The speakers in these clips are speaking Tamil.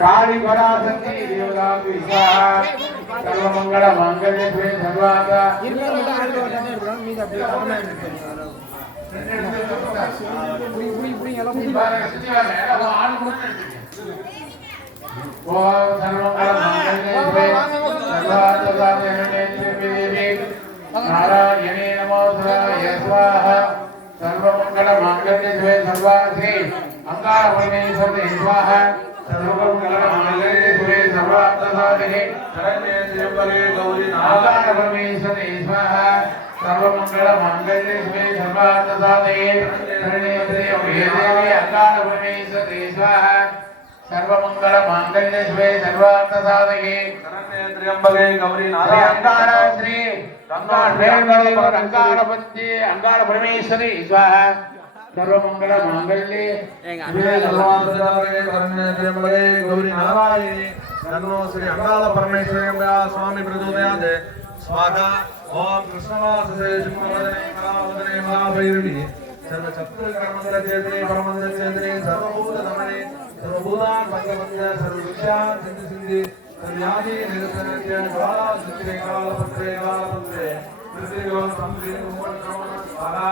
काली पराशक्ति देवता स्वाहा सर्वमंगल मांगल्ये शिवे सर्वार्थ ओम सर्वमंगल मांगल्ये शिवे सर्वार्थ साधके नारायणे नमोस्तुते स्वाहा सर्वमंगल मांगल्ये शिवे सर्वार्थे अंगार परमेश्वरे स्वाहा सर्वमंगल मांगल्ये शिवे सर्वार्थ साधके शरण्ये त्र्यंबके गौरी अंगार परमेश्वरे स्वाहा सर्वमंगल मांगल्ये शिवे सर्वार्थ साधके शरण्ये त्र्यंबके देवी अंगार परमेश्वरे स्वाहा सर्वमंगल मांगल्ये शिवे सर्वार्थ साधके शरण्ये त्र्यंबके गौरी अंगार श्री अंगारपति अंगार परमेश्वरी स्वाहा सर्वमंगल मांगल्ये शिवे सर्वार्थ साधके शरण्ये त्र्यंबके गौरी नारायणी नमो श्री अंगार परमेश्वरी स्वामी प्रचोदयात् स्वाहा ओम कृष्णवाससे शुभवदने कलावदने महाभैरवी सर्वचक्रकर्मचेतने परमचेतने सर्वभूत दमने सर्वभूतान भंगभंग सर्वविद्यान सिद्धि सिद्धि सर्वयादि निरसनस्य ज्वाला सिद्धि कालपत्रे पृथ्वीगो संप्रीतमोहन स्वाहा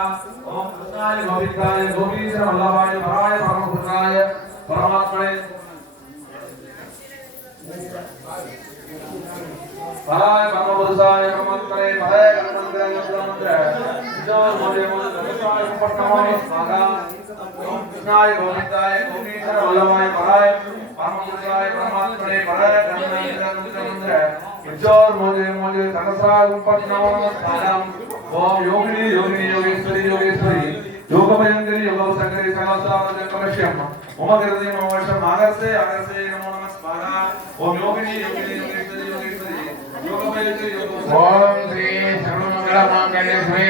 ओम कृष्णाय गोविंदाय गोपीश वल्लभाय भराय परमपुरुषाय परमात्मने भराय परमपुरुषाय परमात्मने भराय गणमंत्र जो मोदे कृष्णाय उपनमः स्वाहा ओम कृष्णाय गोविंदाय गोपीश वल्लभाय भराय परमपुरुषाय परमात्मने भराय गणमंत्र जोर मोदे सहस्राय उपनमः स्वाहा ओम योगिनी योगिनी योगेश्वरी योगेश्वरी योगभयंकरी योगवसंकरी सहस्रावचक्रमश्यम उमगर्दे ममवर्षम आगस्ते आगस्ते नमो नमः स्वाहा ओम योगिनी योगिनी योगेश्वरी योगेश्वरी योगभयंकरी योगवसंकरी ओम श्री सर्वमंगल मांगल्ये शिवे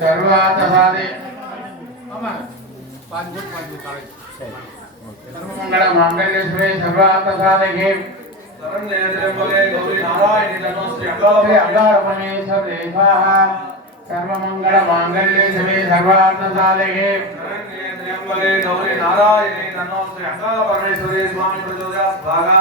सर्वार्थ साधके मामा पांच काले सर्वमंगल मांगल्ये शिवे सर्वार्थ साधके शरण्ये त्र्यंबके गौरी नारायणी नमोस्तुते अंगार परमेश्वरे स्वाहा सर्वमंगल मांगल्ये शिवे सर्वार्थ साधके शरण्ये त्र्यंबके गौरी नारायणी नमोस्तुते अंगार परमेश्वरे स्वामी प्रचोदयात् स्वाहा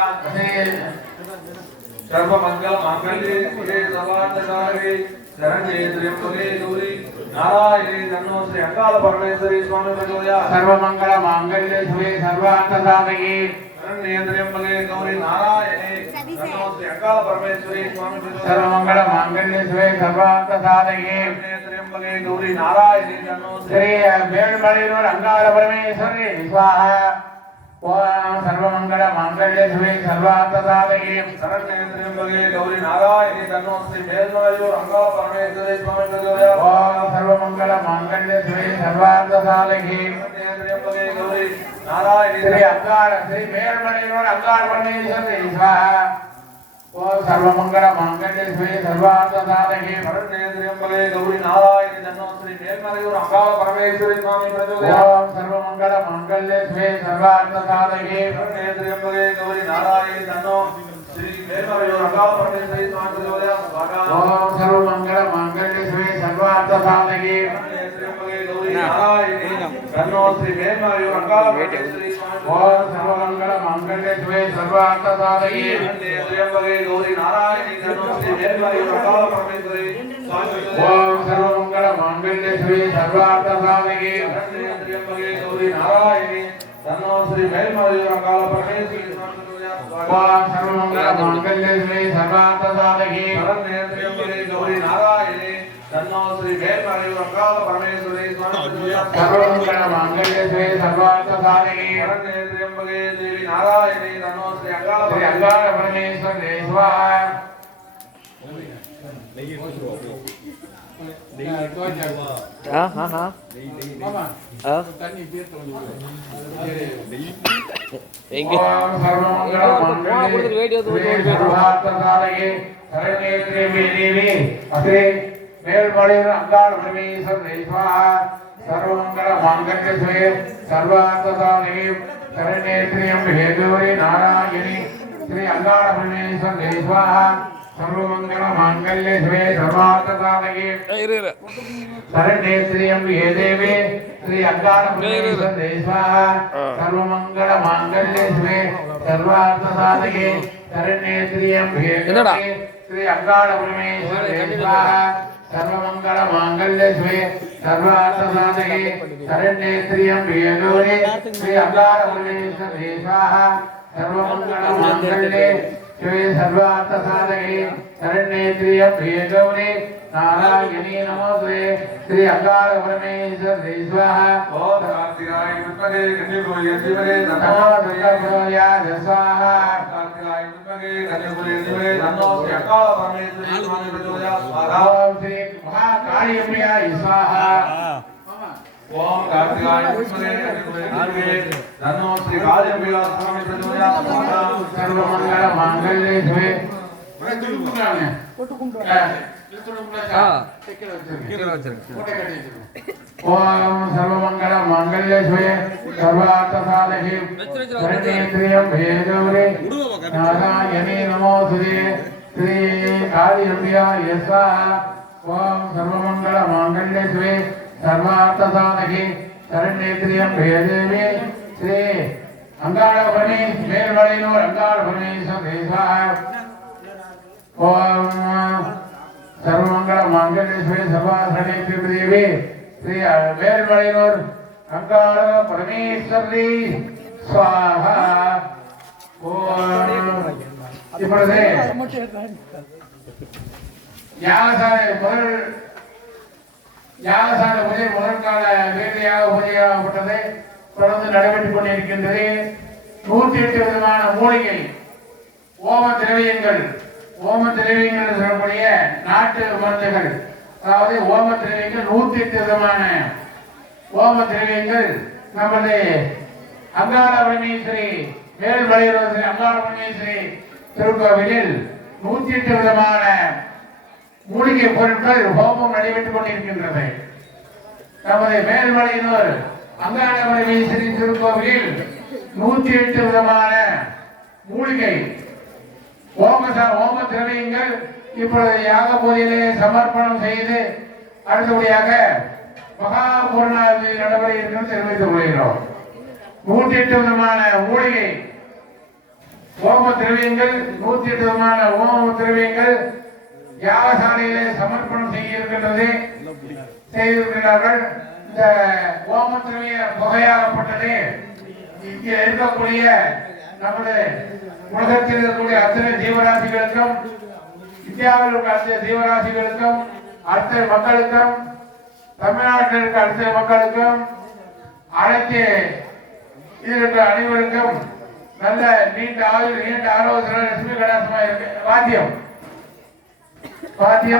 सर्वमंगल मांगल्ये शिवे सर्वार्थ साधके शरण्ये त्र्यंबके गौरी नारायणी नमोस्तुते अंगार परमेश्वरे स्वामी प्रचोदयात् सर्वमंगल मांगल्ये शिवे सर्वार्थ साधके शरण्ये त्र्यंबके गौरी नारायणी नमोस्तुते अंगार परमेश्वरे स्वामी प्रचोदयात् सर्वमंगल मांगल्ये शिवे सर्वार्थ साधके त्र्यंबके गौरी नारायणी नमोस्तुते श्री बेलमणिनूर अंगार परमेश्वरे स्वाहा ओम सर्वमंगल मांगल्ये शिवे सर्वार्थ साधके शरण्ये त्र्यंबके गौरी नारायणी नमोस्तुते बेलमणिनूर अंगार परमेश्वरे स्वामी प्रचोदयात् ओम सर्वमंगल मांगल्ये शिवे सर्वार्थ साधके शरण्ये त्र्यंबके गौरी नारायणी श्री बेलमणिनूर अंगार परमेश्वरे स्वाहा ओम सर्वमंगल मांगल्ये शिवे सर्वार्थ साधके शरण्ये त्र्यंबके गौरी नारायणी नमोस्तुते बेलमणिनूर अंगार परमेश्वरे स्वामी प्रचोदयात् ओम सर्वमंगल मांगल्ये शिवे सर्वार्थ साधके शरण्ये त्र्यंबके गौरी नारायणी नमोस्तुते बेलमणिनूर अंगार परमेश्वरे स्वामी प्रचोदयात् ओम सर्वमंगल मांगल्ये शिवे सर्वार्थ साधके शरण्ये त्र्यंबके गौरी नारायणी नमोस्तुते बेलमणिनूर अंगार परमेश्वरे ओम सर्वमंगल मांगल्ये शिवे सर्वार्थ साधके शरण्ये त्र्यंबके गौरी नारायणी नमोस्तुते बेलमणिनूर अंगार परमेश्वरे ओम सर्वमंगल मांगल्ये शिवे सर्वार्थ साधके शरण्ये त्र्यंबके गौरी नारायणी नमोस्तुते बेलमणिनूर अंगार परमेश्वरे ओम सर्वमंगल मांगल्ये शिवे सर्वार्थ साधके शरण्ये त्र्यंबके गौरी नारायणी नमोस्तुते बेलमणिनूर अंगार परमेश्वरे सर्वमंगल मांगल्ये शिवे सर्वार्थ साधके शरण्ये त्र्यंबके देवी नारायणी नमोस्तुते अंगार परमेश्वरे स्वाहा हाँ हाँ हाँ बेलमणिनूर अंगार परमेश्वरे स्वाहा सर्वमंगल मांगल्ये शिवे सर्वार्थ साधके शरण्ये त्र्यंबके गौरी नारायणी श्री अंगार परमेश्वरे स्वाहा सर्वमंगल मांगल्ये शिवे सर्वार्थ साधके शरण्ये त्र्यंबके देवी श्री अंगार परमेश्वरे स्वाहा सर्वमंगल मांगल्ये शिवे सर्वार्थ साधके शरण्ये त्र्यंबके श्री अंगाड़ परमेश्वरे स्वाहा सर्वमंगल मांगल्ये शिवे सर्वार्थ साधके शरण्ये त्र्यंबके गौरी श्री अंगाड़ परमेश्वरे स्वाहा सर्वमंगल मांगल्ये शिवे सर्वार्थ साधके शरण्ये त्र्यंबके गौरी नारायणी नमोस्तुते श्री अंगाड़ परमेश्वरे स्वाहा ओम कार्तिकाय विद्महे कन्याकुमारी नमो दुर्गाय स्वाहा कार्तिकाय विद्महे कन्याकुमारी नमो श्री अंगाड़ परमेश्वरे स्वामी प्रचोदयात् स्वाहा ओम श्री महाकालीअम्बिकाय स्वाहा ओम कार्तिकाय विद्महे कन्याकुमारी नमो श्री कालीअम्बिकाय स्वामी प्रचोदयात् स्वाहा सर्वमंगल मांगल्ये शिवे ओम सर्वमंगल मांगल्ये शिवे सर्वार्थ साधके शरण्ये त्र्यंबके गौरी नारायणी नमोस्तुते श्री कालीअम्बिकाय स्वाहा ओम सर्वमंगल मांगल्ये शिवे सर्वार्थ साधके शरण्ये त्र्यंबके देवी श्री अंगाड़ परमेश्वरे मेलवळिनूर अंगाड़ परमेश्वरे स्वाहा ओम सर्वमंगल मांगल्ये शिवे सर्वार्थने देवी श्री मेलवळिनूर अंगाड़ परमेश्वरी स्वाहा ओम இப்பொழுது யாகசாலை பூஜை முதற்கால வேதியாக பூஜையாகப்பட்டது தொடர்ந்து நடைபெற்றுக் கொண்டிருக்கின்றது 108 விதமான மூலிகை ஓம திரவியங்கள் சொல்லக்கூடிய நாட்டு மருந்துகள் அதாவது ஓம திரவியங்கள் 108 விதமான ஓம திரவியங்கள் நமது அங்காள பரமேஸ்வரி மேல்வளையரோடு அங்காள பரமேஸ்வரி திருக்கோவிலில் 108 விதமான மூலிகை பொருட்கள் ஹோமம் நடைபெற்றுக் கொண்டிருக்கின்றது. நமது மேல்மலையினூர் அங்காள பரமேஸ்வரி திருக்கோவிலில் 108 விதமான மூலிகை ஓம திரவியங்கள் இப்பொழுது யாக பூஜையிலே சமர்ப்பணம் செய்து அடுத்தபடியாக மகா பூர்ணாதி நடைபெற இருக்கிறது தெரிவித்துக் கொள்கிறோம். 108 விதமான மூலிகை ஓம திரவியங்கள் 108 விதமான ஓம திரவியங்கள் யாகசாலையிலே சமர்ப்பணம் செய்திருக்கிறார்கள். இந்த ஓம திரவிய புகையாகப்பட்டது இங்கே இருக்கக்கூடிய நமது உலகத்தில் இருக்கக்கூடிய அத்தனை ஜீவராசிகளுக்கும் இந்தியாவில் இருக்க அத்தனை ஜீவராசிகளுக்கும் அத்தனை மக்களுக்கும் தமிழ்நாட்டில் இருக்க அத்தனை மக்களுக்கும் அனைத்து இருக்கிற அனைவருக்கும் நல்ல நீண்ட ஆயுள் நீண்ட ஆரோக்கிய லட்சுமி கடாசமா இருக்கு. வாத்தியம் வாசிங்க.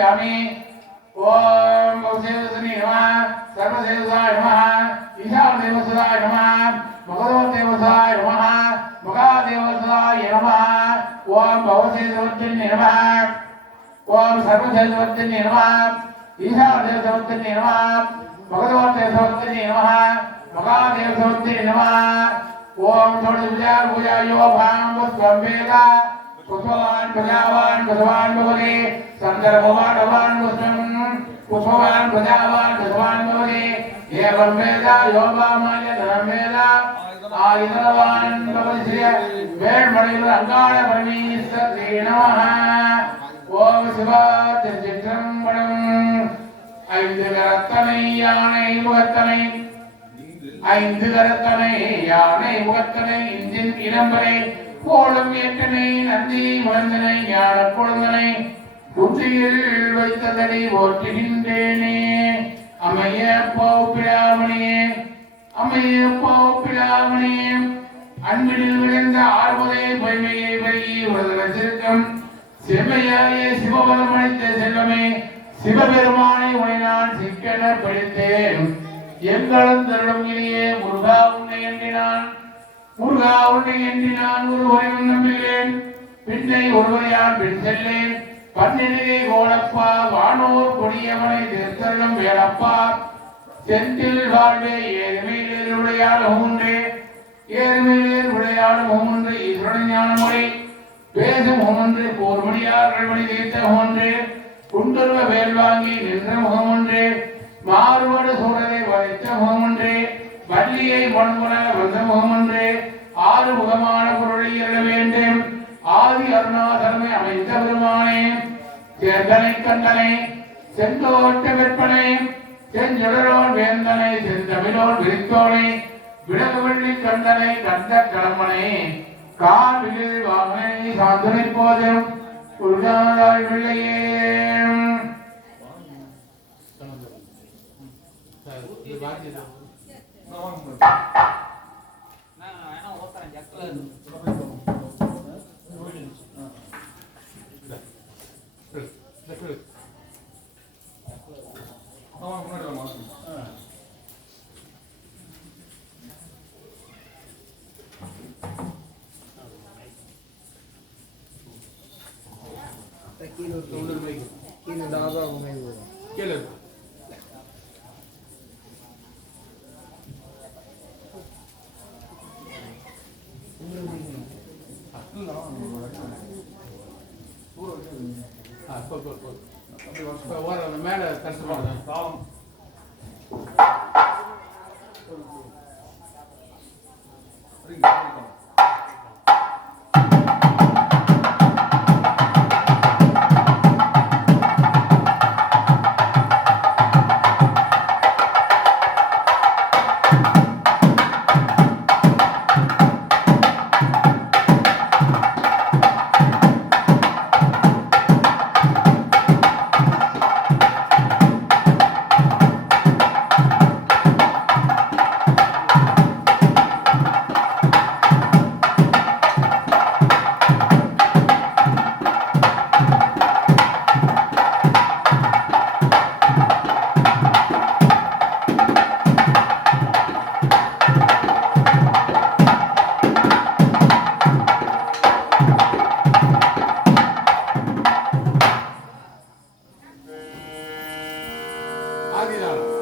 समर्पयामि ओम गौसेवसने नमः सर्वदेवताय नमः ईशानदेवताय नमः मगधदेवताय नमः मगादेवताय नमः ओम भवसेवसने नमः ओम सर्वदेवताय नमः ईशानदेवताय नमः मगधदेवताय नमः मगादेवताय नमः ओम पूजा भांग पुष्पमेगा पुष्पवान प्रजावान पुष्पवान भवति संदर्भवान भवान पुष्पवान प्रजावान पुष्पवान भवति एवं वेदा योगामाय धर्मेदा आदितवान भवति श्री वेणमणि अंगाळ परमेश्वरे नमः ओम शिवा चित्रंबरम ஐந்து கரத்தனை யானை முகத்தனை ஐந்து கரத்தனை யானை முகத்தனை இந்தின் இடம்பரை கோலம் ஏற்றனை நந்தி முழந்தனை ஞான குழந்தனை புத்தியில் வைத்ததடி ஓட்டுகின்றேனே அமைய போப்பிடாமணியே அமைய போப்பிடாமணியே அன்பினில் விளைந்த ஆர்வதை பொய்மையை வழி உலக சிறுக்கம் செம்மையாயே சிவபதம் அளித்த செல்வமே சிவபெருமானை உனை நான் சிக்கென படித்தேன் எங்களும் தருணம் இனியே முருகா உன்னை எண்ணினான் முருகா உன்னை எண்ணினான் ஒருவரையும் நம்பினேன் பின்னை ஒருவரையான் பின் செல்லேன் பன்னிலே கோலப்பா வானோர் கொடியவனை திருத்தருளும் வேலப்பா செந்தில் வாழ்வே ஏறுமையிலேர் உடையாளும் ஒன்றே ஏறுமையிலேர் உடையாளும் ஒன்று ஈஸ்வரன் ஞானமுறை பேசும் ஒன்று போர்மணியார்கள் மணி தீர்த்த ஒன்று குண்டுருவ வேல் வாங்கி நின்ற முகம் ஒன்று மாறுபடு சூழலை வளைத்த முகம் ஒன்று வள்ளியை மண்புற வந்த முகம் ஒன்று ஆறு முகமான பொருளை எழ வேண்டும் ஆதி அருணாதரமை அமைத்த பெருமானே சேர்ந்தனை கண்டனை செந்தோட்ட வெப்பனை செஞ்சுடரோன் வேந்தனை செந்தமிழோன் விரித்தோனை விடகுவள்ளி கண்டனை கண்ட கடம்பனை காவிலில் வாகனை சாந்தனை போதும் உருகாதாய் பிள்ளையே மேல கஷ்டப்படுறேன் ஆதிநாள்